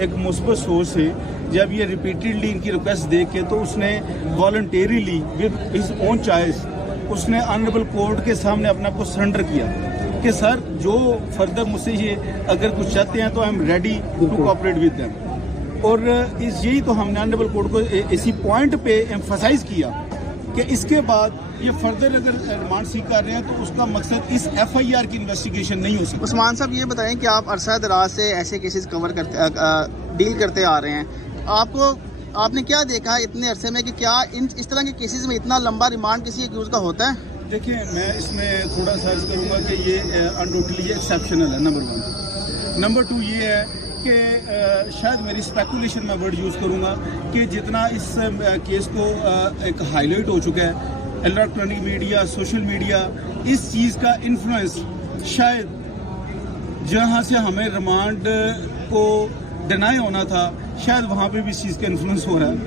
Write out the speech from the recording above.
एक मुस्बत सोच से जब ये रिपीटेडली इनकी रिक्वेस्ट देख के तो उसने वॉलंटेरिली विद हिज ओन चॉइस उसने ऑनरेबल कोर्ट के सामने अपने आप को सरेंडर किया कि सर जो फर्दर मुझसे ये अगर कुछ चाहते हैं तो I am ready to cooperate with them. और यही तो हमने ऑनरेबल कोर्ट को इसी पॉइंट पे एम्फसाइज किया कि इसके बाद ये फर्दर अगर रिमांड सीख कर रहे हैं तो उसका मकसद इस FIR की इन्वेस्टिगेशन नहीं हो सकती। उस्मान साहब ये बताएं कि आप अरसा दराज से ऐसे केसेस कवर करते डील करते आ रहे हैं, आपने क्या देखा इतने अरसे में कि क्या इस तरह के केसेस में इतना लंबा रिमांड किसी एक्यूज का होता है? देखिए, मैं इसमें थोड़ा सा अर्ज करूँगा कि ये अनडोटली एक्सेप्शनल है, नंबर 1। नंबर 2 ये है कि शायद मेरी स्पेकुलेशन में वर्ड यूज़ करूँगा कि जितना इस केस को एक हाईलाइट हो चुका है इलेक्ट्रॉनिक मीडिया, सोशल मीडिया, इस चीज़ का इन्फ्लुएंस शायद जहाँ से हमें रिमांड को डिनाई होना था शायद वहाँ पे भी इस चीज़ का इन्फ्लुएंस हो रहा है।